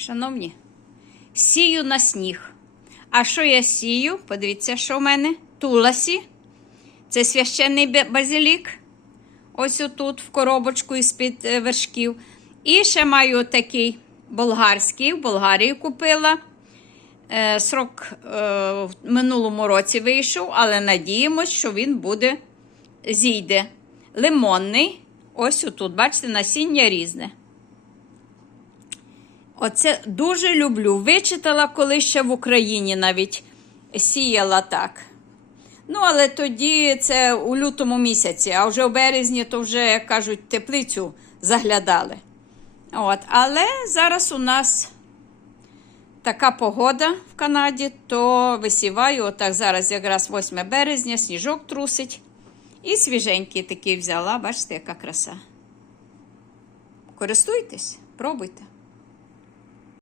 Шановні, сію на сніг. А що я сію? Подивіться, що в мене? Туласі. Це священний базилік. Ось отут, в коробочку із-під е, вершків. І ще маю такий болгарський, в Болгарії купила. Е, Срок е, в минулому році вийшов, але надіємось, що він буде зійде. Лимонний. Ось отут, бачите, насіння різне. Оце дуже люблю. Вичитала коли ще в Україні навіть сіяла так. Ну, але тоді це у лютому місяці, а вже в березні то вже, як кажуть, теплицю заглядали. От. Але зараз у нас така погода в Канаді, то висіваю, отак зараз якраз 8 березня, сніжок трусить. І свіженький такий взяла, бачите, яка краса. Користуйтесь, пробуйте.